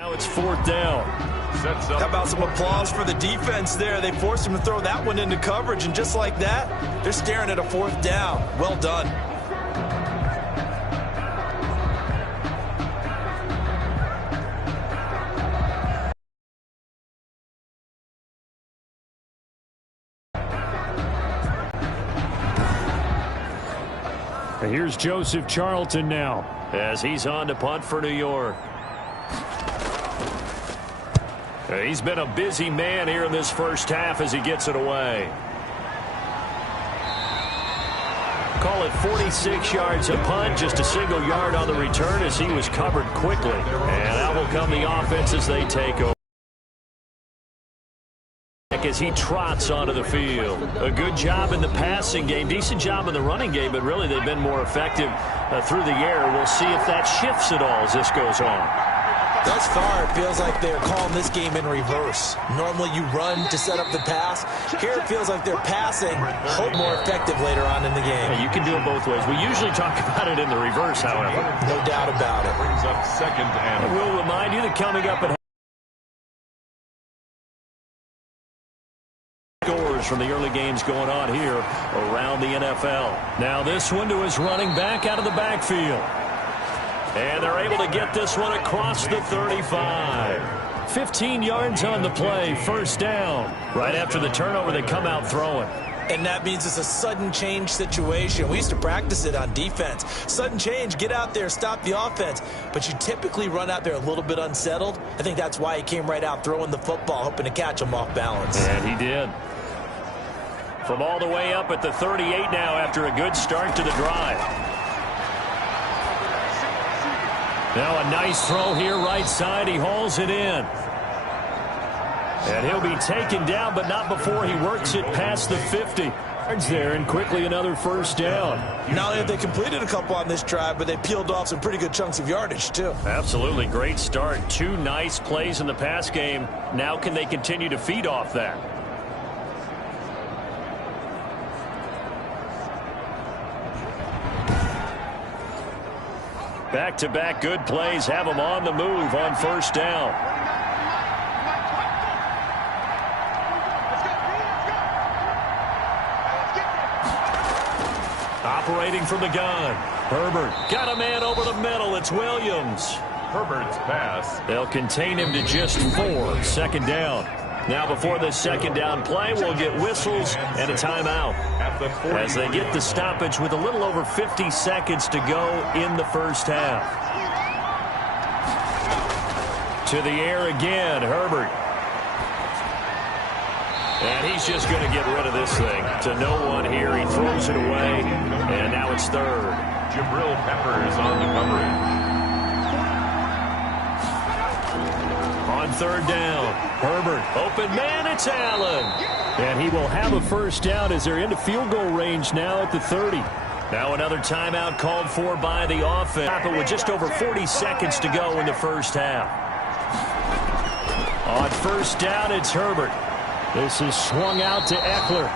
Now it's 4th down. How about some applause for the defense there? They forced him to throw that one into coverage, and just like that, they're staring at a 4th down. Well done. Here's Joseph Charlton now as he's on to punt for New York. He's been a busy man here in this first half as he gets it away. Call it 46 yards a punt, just a single yard on the return as he was covered quickly. And out will come the offense as they take over. As he trots onto the field. A good job in the passing game, decent job in the running game, but really they've been more effective through the air. We'll see if that shifts at all as this goes on. Thus far, it feels like they're calling this game in reverse. Normally you run to set up the pass. Here it feels like they're passing, hope more effective later on in the game. Yeah, you can do it both ways. We usually talk about it in the reverse, however. No doubt about it. Brings up 2nd and we'll remind you that coming up at scores from the early games going on here around the NFL. Now this one to his running back out of the backfield. And they're able to get this one across the 35. 15 yards on the play, 1st down. Right after the turnover, they come out throwing. And that means it's a sudden change situation. We used to practice it on defense. Sudden change, get out there, stop the offense. But you typically run out there a little bit unsettled. I think that's why he came right out throwing the football, hoping to catch him off balance. And he did. From all the way up at the 38 now after a good start to the drive. Now a nice throw here right side. He hauls it in. And he'll be taken down, but not before he works it past the 50. Yards there, and quickly another 1st down. Not only have they completed a couple on this drive, but they peeled off some pretty good chunks of yardage, too. Absolutely. Great start. 2 nice plays in the pass game. Now can they continue to feed off that? Back-to-back good plays have them on the move on 1st down. Operating from the gun. Herbert got a man over the middle. It's Williams. Herbert's pass. They'll contain him to just 4. 2nd down. Now before this 2nd down play, we'll get whistles and a timeout as they get the stoppage with a little over 50 seconds to go in the first half. To the air again, Herbert. And he's just going to get rid of this thing. To no one here. He throws it away, and now it's 3rd. Jabril Peppers on the coverage. On 3rd down, Herbert, open man, it's Allen. And he will have a 1st down as they're into field goal range now at the 30. Now another timeout called for by the offense. With just over 40 seconds to go in the first half. On 1st down, it's Herbert. This is swung out to Eckler.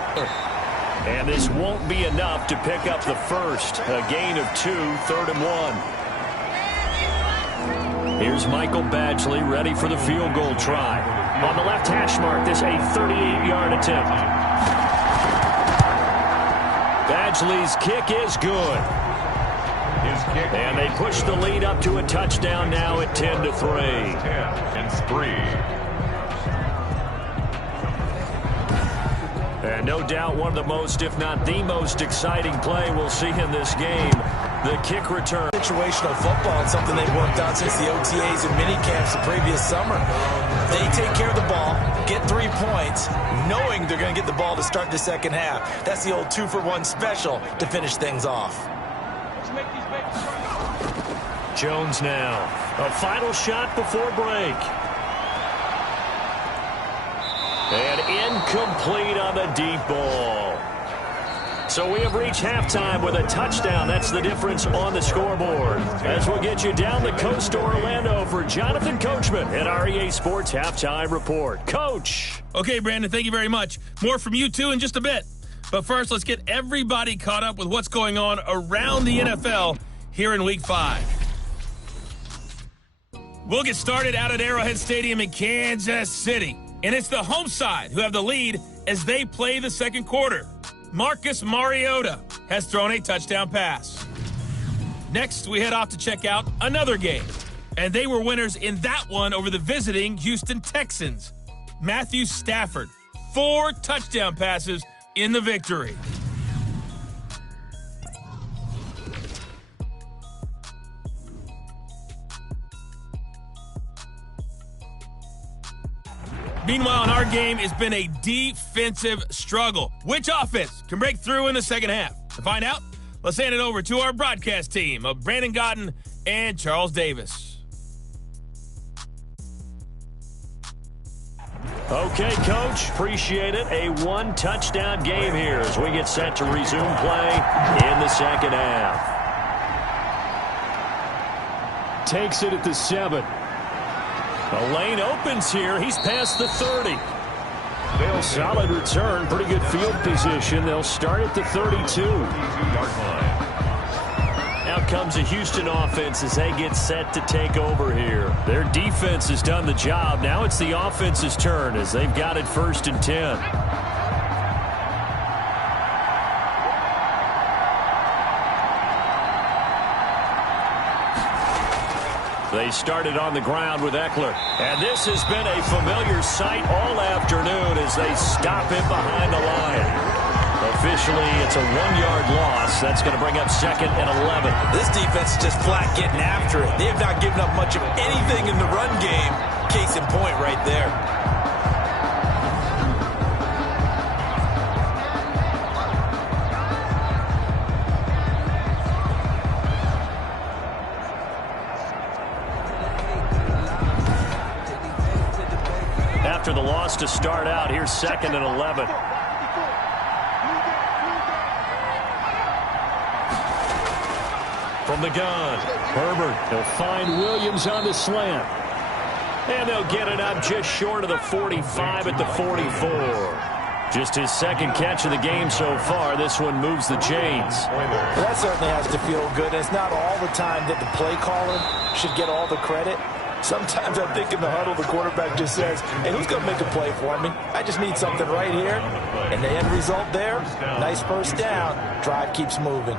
And this won't be enough to pick up the first. A gain of 2, 3rd and 1. Here's Michael Badgley ready for the field goal try. On the left hash mark, this a 38-yard attempt. Badgley's kick is good. And they push the lead up to a touchdown now at 10-3. 10-3. And no doubt one of the most, if not the most exciting play we'll see in this game. The kick return. Situational football is something they've worked on since the OTAs and minicamps the previous summer. They take care of the ball, get 3 points, knowing they're going to get the ball to start the second half. That's the old 2-for-1 special to finish things off. Jones now. A final shot before break. And incomplete on the deep ball. So we have reached halftime with a touchdown. That's the difference on the scoreboard. As we'll get you down the coast to Orlando for Jonathan Coachman at our EA Sports Halftime Report. Coach. Okay, Brandon, thank you very much. More from you, too, in just a bit. But first, let's get everybody caught up with what's going on around the NFL here in Week 5. We'll get started out at Arrowhead Stadium in Kansas City. And it's the home side who have the lead as they play the second quarter. Marcus Mariota has thrown a touchdown pass. Next, we head off to check out another game. And they were winners in that one over the visiting Houston Texans. Matthew Stafford, 4 touchdown passes in the victory. Meanwhile, in our game, it's been a defensive struggle. Which offense can break through in the second half? To find out, let's hand it over to our broadcast team of Brandon Godden and Charles Davis. Okay, Coach, appreciate it. A 1-touchdown game here as we get set to resume play in the second half. Takes it at the 7. The lane opens here. He's past the 30. Solid return, pretty good field position. They'll start at the 32. Now comes the Houston offense as they get set to take over here. Their defense has done the job. Now it's the offense's turn as they've got it 1st and 10. They started on the ground with Eckler. And this has been a familiar sight all afternoon as they stop him behind the line. Officially, it's a 1-yard loss. That's going to bring up 2nd and 11. This defense is just flat getting after it. They have not given up much of anything in the run game. Case in point right there. After the loss to start out, here's 2nd and 11. From the gun, Herbert, he'll find Williams on the slant. And they'll get it up just short of the 45 at the 44. Just his 2nd catch of the game so far. This one moves the chains. That certainly has to feel good. It's not all the time that the play caller should get all the credit. Sometimes I think in the huddle, the quarterback just says, hey, who's going to make a play for me? I just need something right here. And the end result there, nice first down. Drive keeps moving.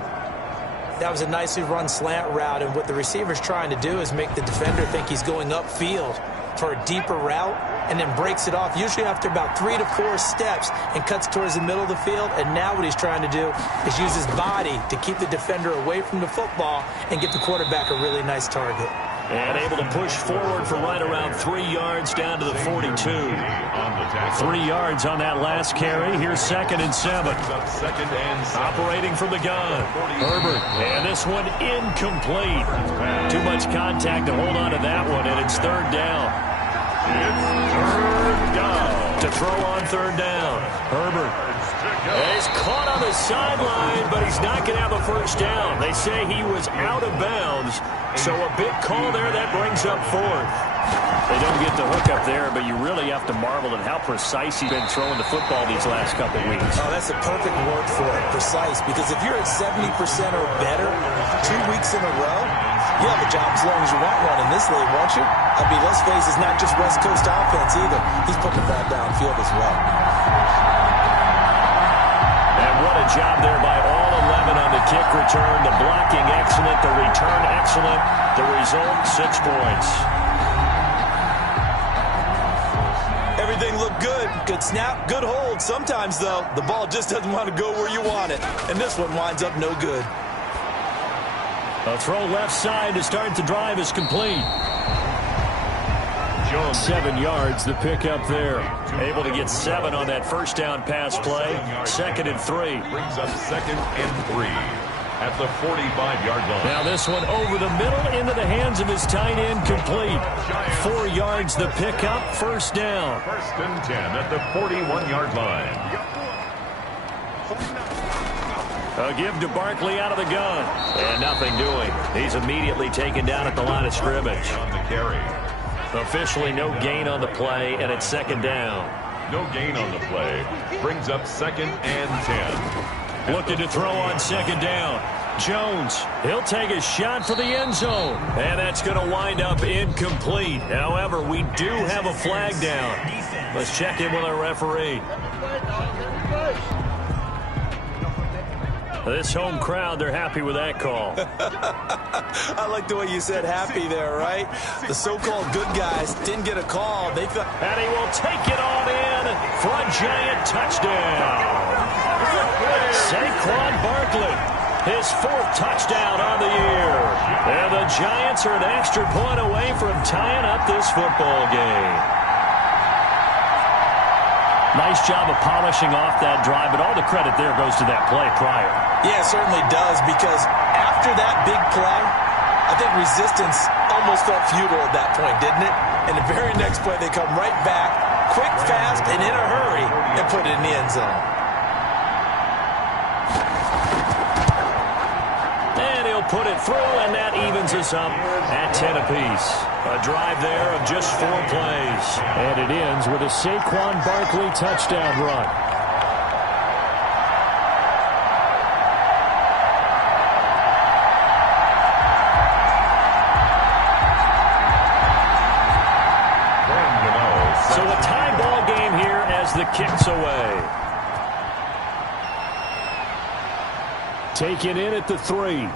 That was a nicely run slant route, and what the receiver's trying to do is make the defender think he's going upfield for a deeper route and then breaks it off, usually after about 3 to 4 steps, and cuts towards the middle of the field. And now what he's trying to do is use his body to keep the defender away from the football and get the quarterback a really nice target. And able to push forward for right around 3 yards down to the 42. 3 yards on that last carry. Here's 2nd and 7. Operating from the gun. Herbert. And this one incomplete. Too much contact to hold on to that one, and it's 3rd down. It's 3rd down. To throw on 3rd down. Herbert. And he's caught on the sideline, but he's not going to have a first down. They say he was out of bounds. So a big call there, that brings up 4th. They don't get the hook up there, but you really have to marvel at how precise he's been throwing the football these last couple weeks. Oh, that's the perfect word for it, precise. Because if you're at 70% or better 2 weeks in a row, you have a job as long as you want one in this league, won't you? I mean, let's face it, it's not just West Coast offense either. He's putting the ball downfield as well. And what a job there by all 11 on the kick return. The blocking excellent, the return excellent. The result, 6 points. Everything looked good. Good snap, good hold. Sometimes, though, the ball just doesn't want to go where you want it. And this one winds up no good. A throw left side to start the drive is complete. 7 yards, the pickup there. Able to get 7 on that first down pass play. 2nd and 3. Brings up 2nd and 3 at the 45-yard line. Now this one over the middle into the hands of his tight end, complete. 4 yards, the pickup, first down. 1st and 10 at the 41-yard line. A give to Barkley out of the gun. And nothing doing. He's immediately taken down at the line of scrimmage. On the carry. Officially no gain on the play, and it's 2nd down. No gain on the play. Brings up 2nd and 10. Looking to throw on 2nd down. Jones, he'll take a shot for the end zone. And that's going to wind up incomplete. However, we do have a flag down. Let's check in with our referee. This home crowd, they're happy with that call. I like the way you said happy there, right? The so-called good guys didn't get a call. They thought, and he will take it on in for a giant touchdown. Saquon Barkley, his 4th touchdown on the year. And the Giants are an extra point away from tying up this football game. Nice job of polishing off that drive, but all the credit there goes to that play prior. Yeah, it certainly does, because after that big play, I think resistance almost felt futile at that point, didn't it? And the very next play, they come right back, quick, fast, and in a hurry, and put it in the end zone. And he'll put it through, and that evens us up at 10 apiece. A drive there of just 4 plays. And it ends with a Saquon Barkley touchdown run. So a tie ball game here as the kick's away. Taken in at the 3.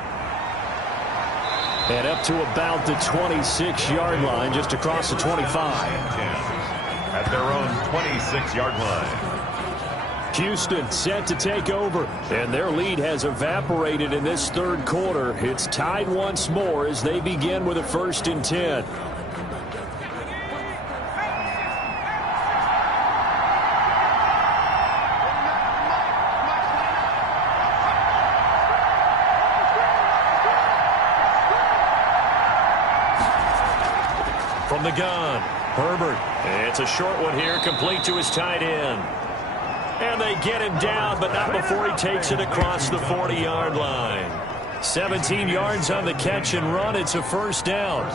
And up to about the 26-yard line, just across the 25. At their own 26-yard line. Houston set to take over, and their lead has evaporated in this 3rd quarter. It's tied once more as they begin with a 1st and 10. From the gun, Herbert. It's a short one here, complete to his tight end. And they get him down, but not before he takes it across the 40-yard line. 17 yards on the catch and run. It's a 1st down.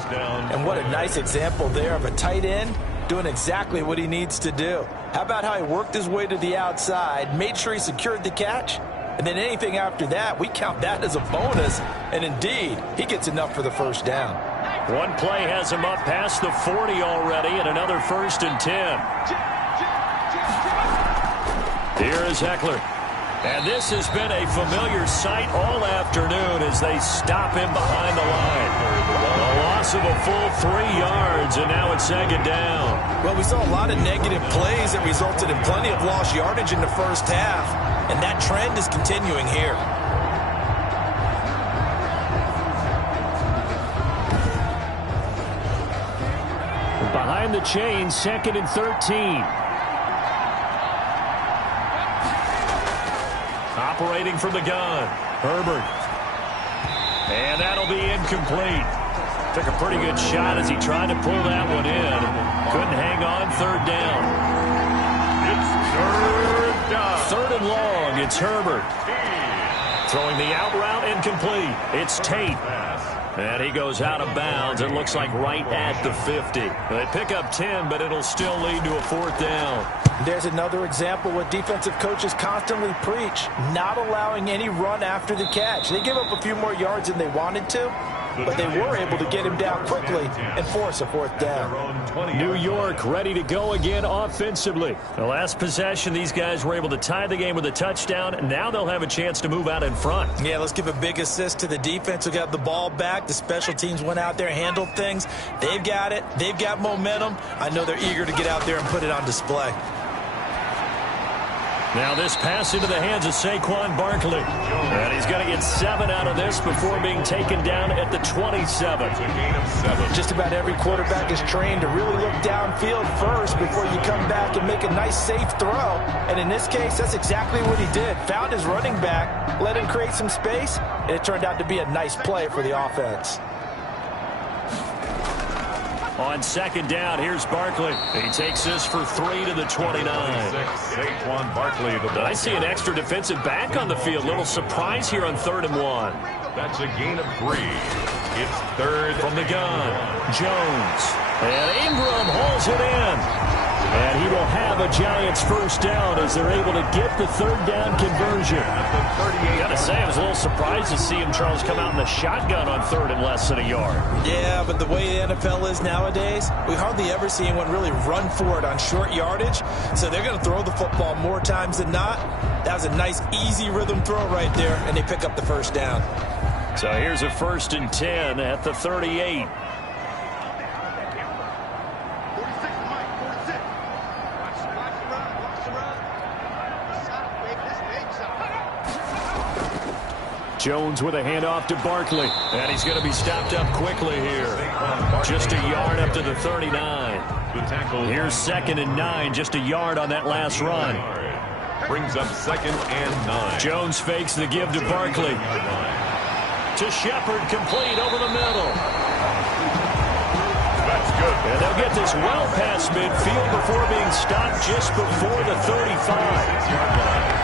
And what a nice example there of a tight end doing exactly what he needs to do. How about how he worked his way to the outside, made sure he secured the catch, and then anything after that, we count that as a bonus. And indeed, he gets enough for the 1st down. One play has him up past the 40 already, and another 1st and 10. Here is Eckler. And this has been a familiar sight all afternoon as they stop him behind the line. A loss of a full 3 yards, and now it's 2nd down. Well, we saw a lot of negative plays that resulted in plenty of lost yardage in the 1st half, and that trend is continuing here. Behind the chain, 2nd and 13. Operating from the gun, Herbert. And that'll be incomplete. Took a pretty good shot as he tried to pull that one in. Couldn't hang on, 3rd down. It's 3rd down. 3rd and long, it's Herbert. Throwing the out route incomplete. It's Tate. And he goes out of bounds. It looks like right at the 50. They pick up 10, but it'll still lead to a 4th down. There's another example what defensive coaches constantly preach, not allowing any run after the catch. They give up a few more yards than they wanted to, but they were able to get him down quickly and force a 4th down. New York ready to go again offensively. The last possession, these guys were able to tie the game with a touchdown. Now they'll have a chance to move out in front. Yeah, let's give a big assist to the defense who got the ball back. The special teams went out there, handled things. They've got it. They've got momentum. I know they're eager to get out there and put it on display. Now this pass into the hands of Saquon Barkley. And he's going to get 7 out of this before being taken down at the 27. Just about every quarterback is trained to really look downfield first before you come back and make a nice, safe throw. And in this case, that's exactly what he did. Found his running back, let him create some space, and it turned out to be a nice play for the offense. On 2nd down, here's Barkley. He takes this for 3 to the 29. Saquon Barkley. I see an extra defensive back on the field. Little surprise here on 3rd and 1. That's a gain of 3. It's 3rd from the gun. Jones. And Ingram hauls it in. And he will have a Giants first down as they're able to get the third down conversion. Gotta say, I was a little surprised to see him, Charles, come out in the shotgun on third and less than a yard. Yeah, but the way the NFL is nowadays, we hardly ever see anyone really run for it on short yardage. So they're going to throw the football more times than not. That was a nice, easy rhythm throw right there, and they pick up the first down. So here's a 1st and 10 at the 38. Jones with a handoff to Barkley. And he's going to be stopped up quickly here. Just a yard up to the 39. Here's 2nd and 9. Just a yard on that last run. Brings up 2nd and 9. Jones fakes the give to Barkley. To Shepard, complete over the middle. That's good. And they'll get this well past midfield before being stopped just before the 35.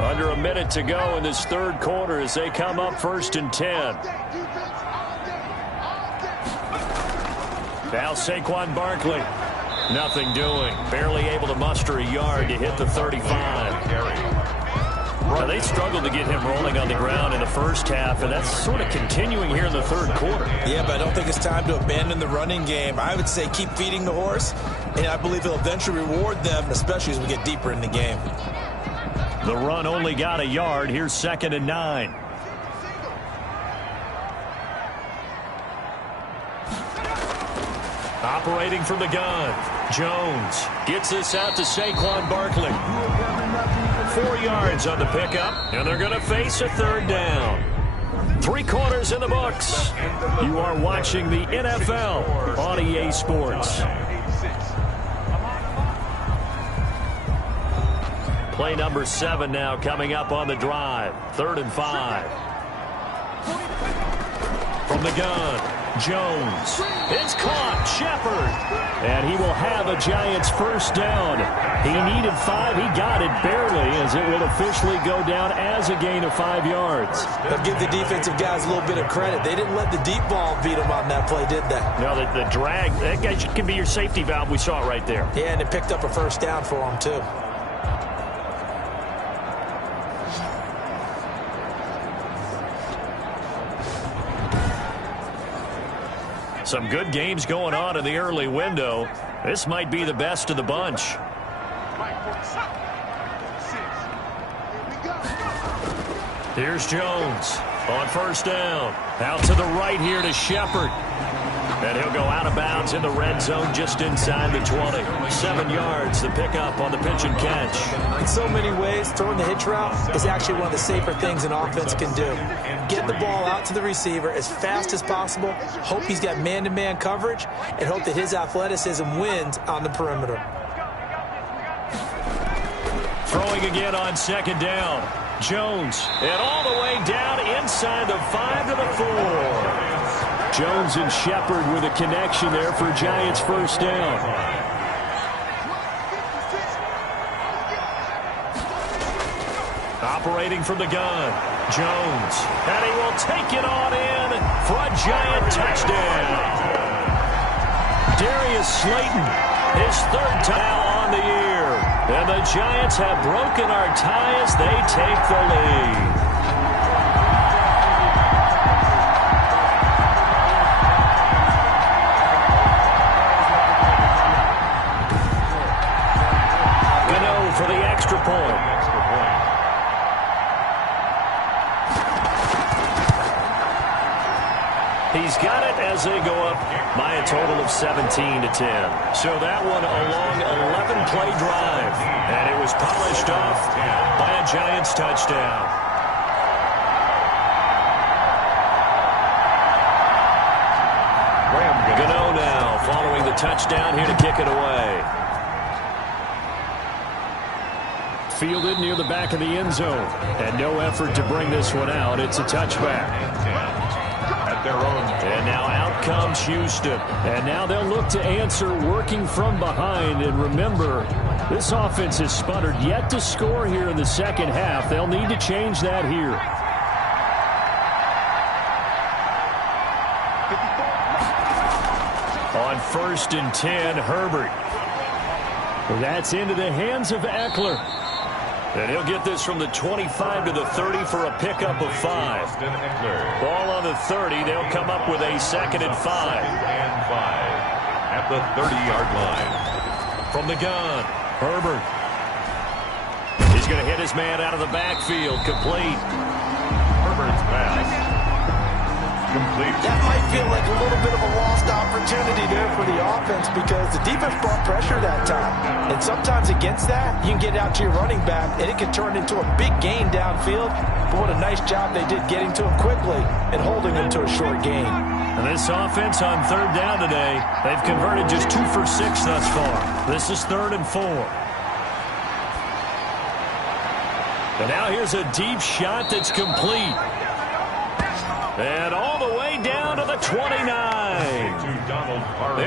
Under a minute to go in this third quarter as they come up 1st and 10. Now Saquon Barkley. Nothing doing. Barely able to muster a yard to hit the 35. Now, they struggled to get him rolling on the ground in the first half, and that's sort of continuing here in the third quarter. Yeah, but I don't think it's time to abandon the running game. I would say keep feeding the horse, and I believe it'll eventually reward them, especially as we get deeper in the game. The run only got a yard. Here's 2nd and 9. Operating from the gun. Jones gets this out to Saquon Barkley. 4 yards on the pickup, and they're going to face a third down. 3 quarters in the books. You are watching the NFL on EA Sports. Play number 7 now coming up on the drive. 3rd and 5. From the gun, Jones. It's caught. Shepard. And he will have a Giants first down. He needed 5. He got it barely as it will officially go down as a gain of 5 yards. But give the defensive guys a little bit of credit. They didn't let the deep ball beat them on that play, did they? No, the drag, that guy can be your safety valve. We saw it right there. Yeah, and it picked up a first down for them, too. Some good games going on in the early window. This might be the best of the bunch. Here's Jones on first down. Out to the right here to Shepard. And he'll go out of bounds in the red zone just inside the 20. 7 yards, the pickup on the pitch and catch. In so many ways, throwing the hitch route is actually one of the safer things an offense can do. Get the ball out to the receiver as fast as possible, hope he's got man-to-man coverage, and hope that his athleticism wins on the perimeter. Throwing again on 2nd down. Jones, and all the way down inside the 5 to the 4. Jones and Shepard with a connection there for Giants first down. Operating from the gun, Jones, and he will take it on in for a Giant touchdown. Darius Slayton, his 3rd touchdown on the year. And the Giants have broken our tie as they take the lead. Gano for the extra point. He's got it as they go up by a total of 17 to 10. So that one a long 11-play drive. And it was polished off by a Giants touchdown. Gano now following the touchdown here to kick it away. Fielded near the back of the end zone. And no effort to bring this one out. It's a touchback. Their own. And now out comes Houston. And now they'll look to answer working from behind. And remember, this offense has sputtered yet to score here in the second half. They'll need to change that here. On 1st and 10, Herbert. That's into the hands of Eckler. And he'll get this from the 25 to the 30 for a pickup of 5. Ball on the 30. They'll come up with a 2nd and 5. At the 30-yard line. From the gun, Herbert. He's going to hit his man out of the backfield. Complete. Herbert's pass. Complete. That might feel like a little bit of a lost opportunity there for the offense because the defense brought pressure that time. And sometimes against that, you can get out to your running back, and it can turn into a big gain downfield. But what a nice job they did getting to him quickly and holding him to a short gain. And this offense on 3rd down today, they've converted just 2 for 6 thus far. This is 3rd and 4. And now here's a deep shot that's complete. And all the way down to the 29.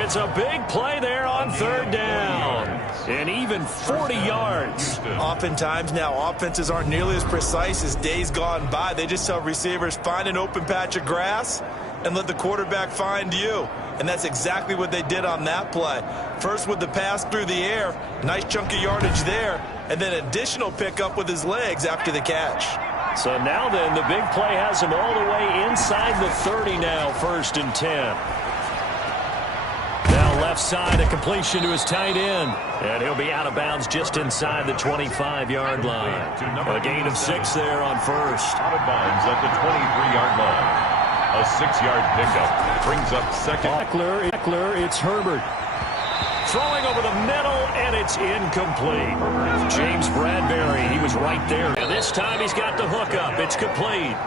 It's a big play there on 3rd down. And even 40 yards. Oftentimes now, offenses aren't nearly as precise as days gone by. They just tell receivers, find an open patch of grass and let the quarterback find you. And that's exactly what they did on that play. First with the pass through the air, nice chunk of yardage there, and then additional pickup with his legs after the catch. So now then, the big play has him all the way inside the 30 now, 1st and 10. Now left side, a completion to his tight end. And he'll be out of bounds just inside the 25-yard line. A gain of 6 there on 1st. Out of bounds at the 23-yard line. A 6-yard pickup brings up 2nd. Eckler, it's Herbert. Throwing over the middle, and it's incomplete. James Bradbury, he was right there. And this time he's got the hookup. It's complete.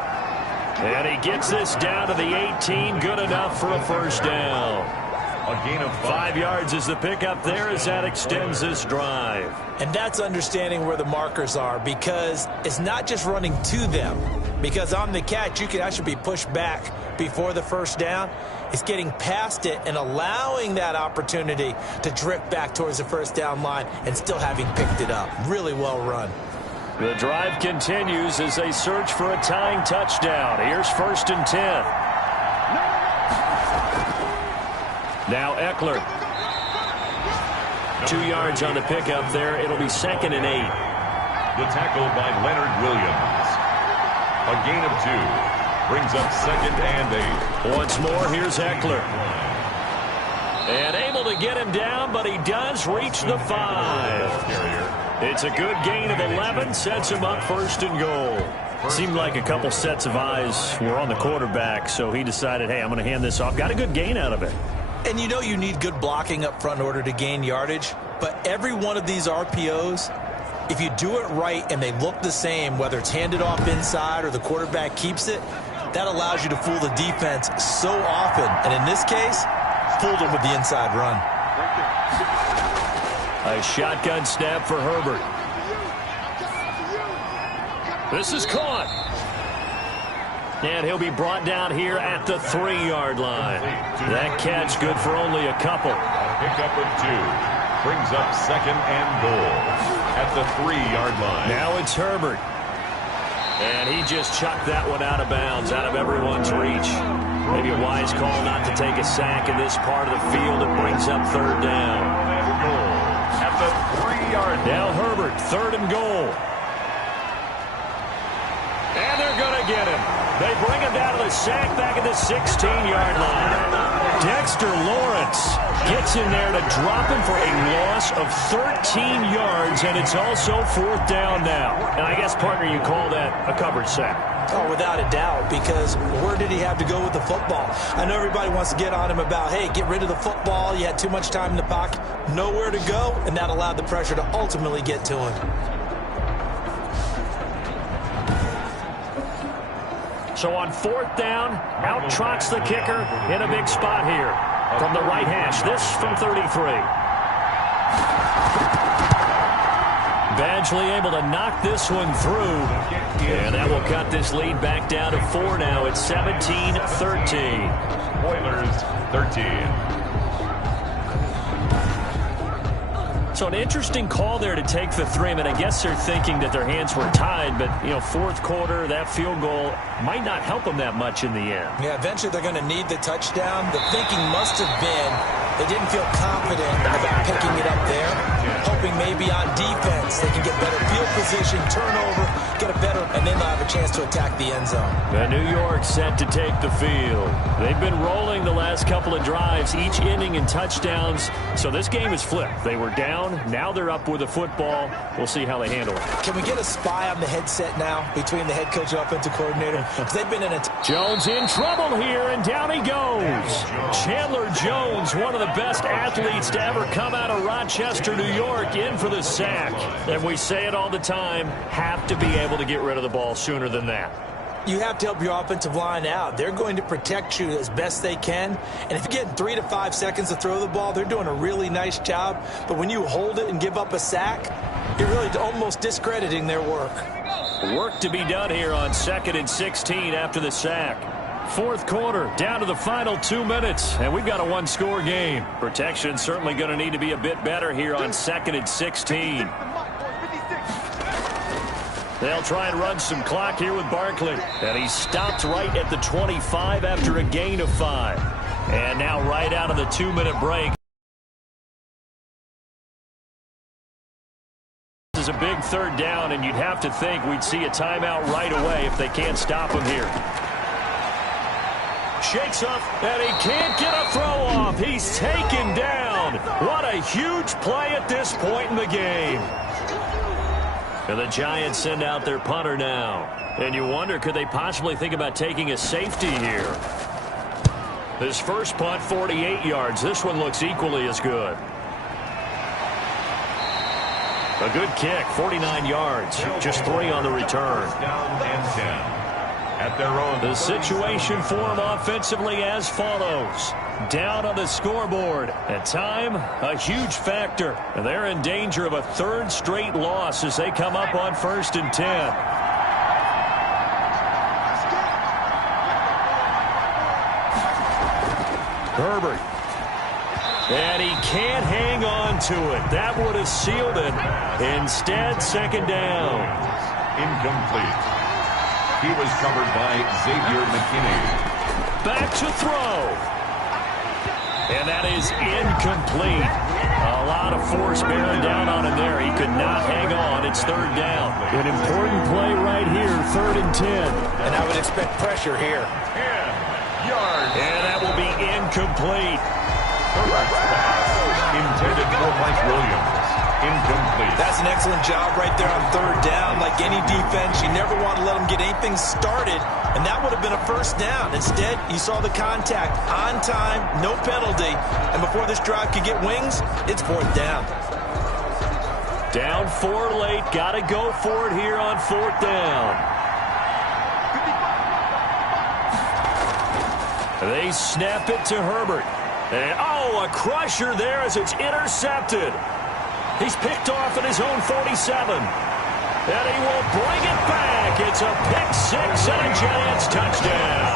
And he gets this down to the 18. Good enough for a 1st down. A gain of 5 yards is the pickup there as that extends this drive. And that's understanding where the markers are because it's not just running to them. Because on the catch, you can actually be pushed back before the 1st down. It's getting past it and allowing that opportunity to drift back towards the 1st down line and still having picked it up. Really well run. The drive continues as they search for a tying touchdown. Here's 1st and 10. Now Eckler. 2 yards on the pickup there. It'll be 2nd and 8. The tackle by Leonard Williams. A gain of 2. Brings up 2nd and 8. Once more, here's Eckler. And able to get him down, but he does reach the 5. It's a good gain of 11. Sets him up 1st and goal. Seemed like a couple sets of eyes were on the quarterback, so he decided, hey, I'm going to hand this off. Got a good gain out of it. And you know you need good blocking up front in order to gain yardage. But every one of these RPOs, if you do it right and they look the same, whether it's handed off inside or the quarterback keeps it, that allows you to fool the defense so often. And in this case, fooled them with the inside run. A shotgun snap for Herbert. This is caught. And he'll be brought down here at the 3-yard line. That catch good for only a couple. A pickup of 2. Brings up 2nd and goal at the 3-yard line. Now it's Herbert. And he just chucked that one out of bounds, out of everyone's reach. Maybe a wise call not to take a sack in this part of the field. It brings up 3rd down. Goal at the 3-yard line. Now Herbert, 3rd and goal. And they're going to get him. They bring him down to the sack back at the 16-yard line. Dexter Lawrence gets in there to drop him for a loss of 13 yards, and it's also 4th down now. And I guess, partner, you call that a coverage sack. Oh, without a doubt, because where did he have to go with the football? I know everybody wants to get on him about, hey, get rid of the football. You had too much time in the pocket. Nowhere to go, and that allowed the pressure to ultimately get to him. So on 4th down, out trots the kicker in a big spot here. From the right hash, this from 33. Eventually able to knock this one through. And that will cut this lead back down to 4 now. It's 17-13. Oilers 13. So an interesting call there to take the 3. I mean, I guess they're thinking that their hands were tied, but, you know, fourth quarter, that field goal might not help them that much in the end. Yeah, eventually they're going to need the touchdown. The thinking must have been they didn't feel confident about picking it up there, hoping maybe on defense they can get better field position, turnover, get a better, and then they'll have a chance to attack the end zone. And New York set to take the field. They've been rolling the last couple of drives, each ending in touchdowns. So this game is flipped. They were down. Now they're up with the football. We'll see how they handle it. Can we get a spy on the headset now between the head coach and offensive coordinator? Because they've been in a... Jones in trouble here, and down he goes. Chandler Jones, one of the best athletes to ever come out of Rochester, New York, in for the sack. And we say it all the time, have to be able to get rid of the ball sooner than that. You have to help your offensive line out. They're going to protect you as best they can. And if you're getting 3 to 5 seconds to throw the ball, they're doing a really nice job. But when you hold it and give up a sack, you're really almost discrediting their work. Work to be done here on 2nd and 16 after the sack. Fourth quarter, down to the final 2 minutes, and we've got a one-score game. Protection certainly going to need to be a bit better here on 2nd and 16. They'll try and run some clock here with Barkley. And he stopped right at the 25 after a gain of 5. And now right out of the 2-minute break. This is a big third down, and you'd have to think we'd see a timeout right away if they can't stop him here. Shakes up, and he can't get a throw off. He's taken down. What a huge play at this point in the game. And the Giants send out their punter now. And you wonder, could they possibly think about taking a safety here? His first punt, 48 yards. This one looks equally as good. A good kick, 49 yards. Just 3 on the return. Down and 10. At their own. The situation for them offensively as follows. Down on the scoreboard. At time, a huge factor. And they're in danger of a 3rd straight loss as they come up on 1st and 10. Herbert. And he can't hang on to it. That would have sealed it. Instead, 2nd down. Incomplete. He was covered by Xavier McKinney. Back to throw. And that is incomplete. A lot of force bearing down on him there. He could not hang on. It's 3rd down. An important play right here, 3rd and 10. And I would expect pressure here. 10 yards. And that will be incomplete. Intended for Mike Williams. Incomplete. That's an excellent job right there on 3rd down. Like any defense, you never want to let them get anything started, and that would have been a 1st down. Instead, you saw the contact on time, no penalty, and before this drive could get wings, it's 4th down. Down 4 late. Got to go for it here on 4th down. They snap it to Herbert. And, a crusher there as it's intercepted. He's picked off at his own 47. And he will bring it back. It's a pick-6 and a Giants touchdown.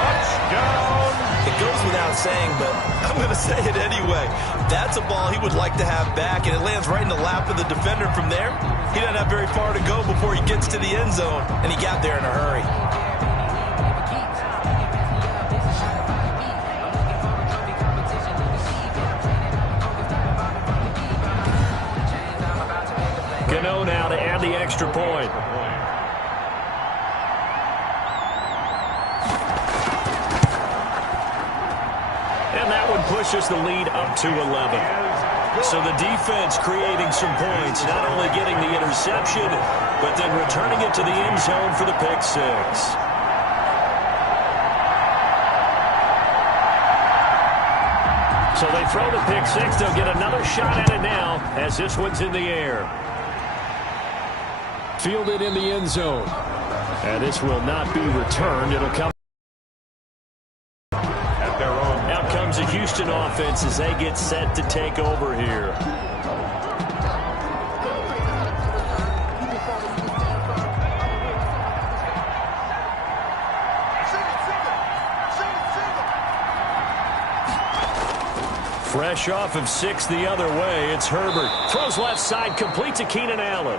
Touchdown. It goes without saying, but I'm going to say it anyway. That's a ball he would like to have back, and it lands right in the lap of the defender from there. He doesn't have very far to go before he gets to the end zone, and he got there in a hurry. Gano now to add the extra point. And that one pushes the lead up to 11. So the defense creating some points, not only getting the interception, but then returning it to the end zone for the pick-6. So they throw the pick-6. They'll get another shot at it now as this one's in the air. Fielded in the end zone. And this will not be returned. It'll come At their own. Out comes the Houston offense as they get set to take over here. fresh off of 6 the other way. It's Herbert. Throws left side, complete to Keenan Allen.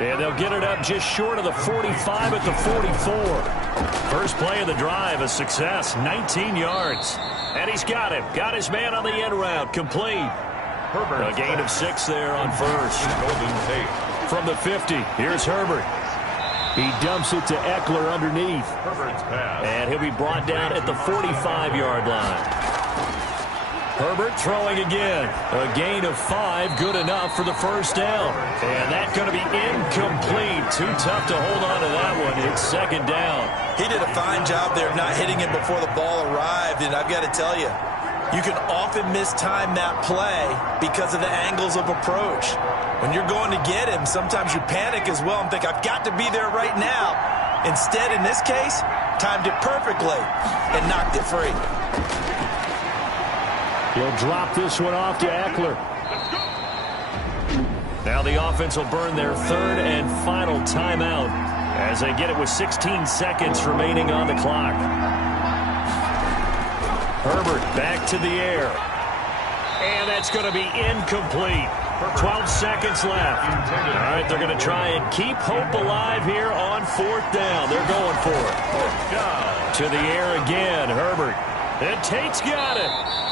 And they'll get it up just short of the 45 at the 44. First play of the drive, a success, 19 yards. And he's got him. Got his man on the end route, complete. Herbert. A gain of 6 there on first. Golden Tate. From the 50, here's Herbert. He dumps it to Eckler underneath. Herbert's pass. And he'll be brought down at the 45-yard line. Herbert throwing again. A gain of 5, good enough for the first down. And that's going to be incomplete. Too tough to hold on to that one. It's second down. He did a fine job there of not hitting him before the ball arrived, and I've got to tell you, you can often mistime that play because of the angles of approach. When you're going to get him, sometimes you panic as well and think, I've got to be there right now. Instead, in this case, timed it perfectly and knocked it free. He'll drop this one off to Eckler. Now the offense will burn their third and final timeout as they get it with 16 seconds remaining on the clock. Herbert back to the air. And that's going to be incomplete. 12 seconds left. All right, they're going to try and keep hope alive here on fourth down. They're going for it. To the air again, Herbert. And Tate's got it.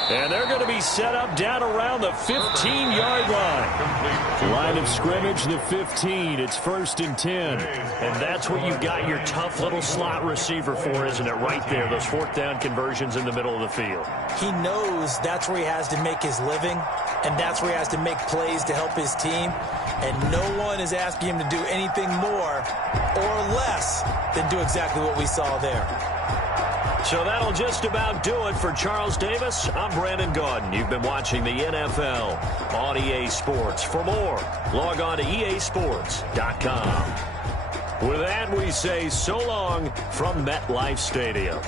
And they're going to be set up down around the 15-yard line. Line of scrimmage, the 15. It's 1st and 10. And that's what you've got your tough little slot receiver for, isn't it? Right there, those fourth down conversions in the middle of the field. He knows that's where he has to make his living, and that's where he has to make plays to help his team. And no one is asking him to do anything more or less than do exactly what we saw there. So that'll just about do it for Charles Davis. I'm Brandon Gaudin. You've been watching the NFL on EA Sports. For more, log on to easports.com. With that, we say so long from MetLife Stadium.